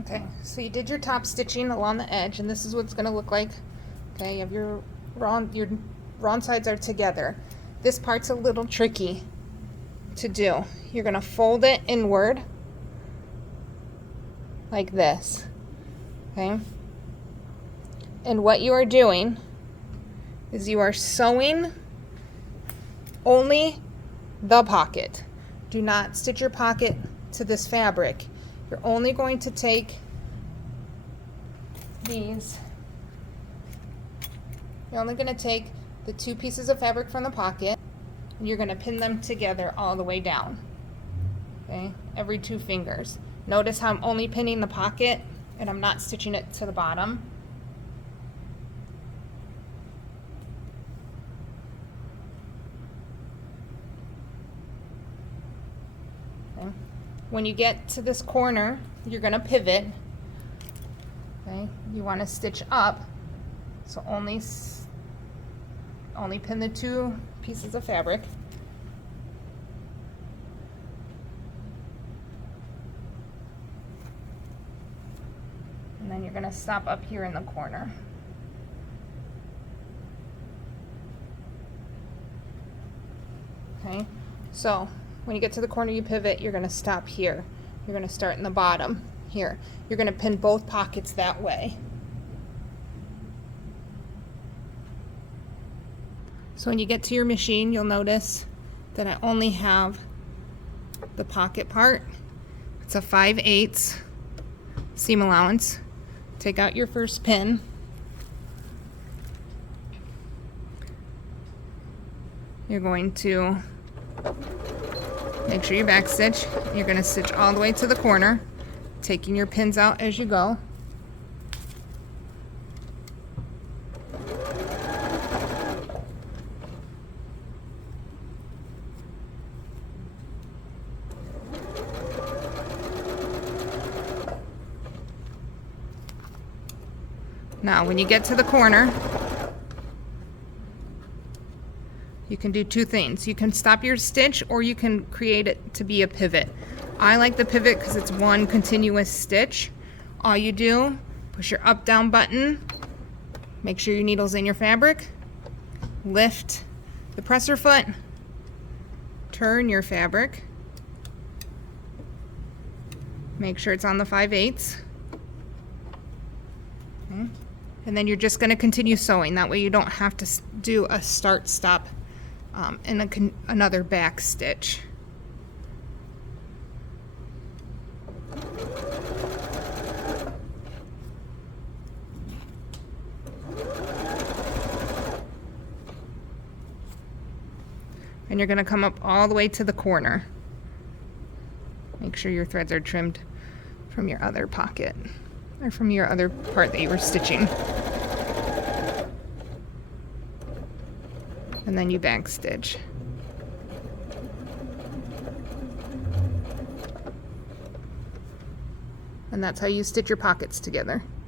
Okay, so you did your top stitching along the edge, and this is what it's going to look like. Okay, you have your wrong sides are together. This part's a little tricky to do. You're going to fold it inward like this. Okay, and what you are doing is you are sewing only the pocket. Do not stitch your pocket to this fabric. You're only going to take these, you're only going to take the 2 pieces of fabric from the pocket, and you're going to pin them together all the way down. Okay, every 2 fingers. Notice how I'm only pinning the pocket and I'm not stitching it to the bottom. Okay. When you get to this corner, you're going to pivot. Okay, you want to stitch up, so only pin the 2 pieces of fabric. And then you're going to stop up here in the corner. Okay, so when you get to the corner you pivot, you're going to stop here. You're going to start in the bottom here. You're going to pin both pockets that way. So when you get to your machine, you'll notice that I only have the pocket part. It's a 5/8 seam allowance. Take out your first pin. You're going to make sure you backstitch. You're going to stitch all the way to the corner, taking your pins out as you go. Now, when you get to the corner, you can do 2 things. You can stop your stitch, or you can create it to be a pivot. I like the pivot because it's one continuous stitch. All you do, push your up down button, make sure your needle's in your fabric, lift the presser foot, turn your fabric, make sure it's on the 5/8. Okay. And then you're just going to continue sewing. That way you don't have to do a start stop and another back stitch. And you're going to come up all the way to the corner. Make sure your threads are trimmed from your other pocket, or from your other part that you were stitching. And then you back stitch. And that's how you stitch your pockets together.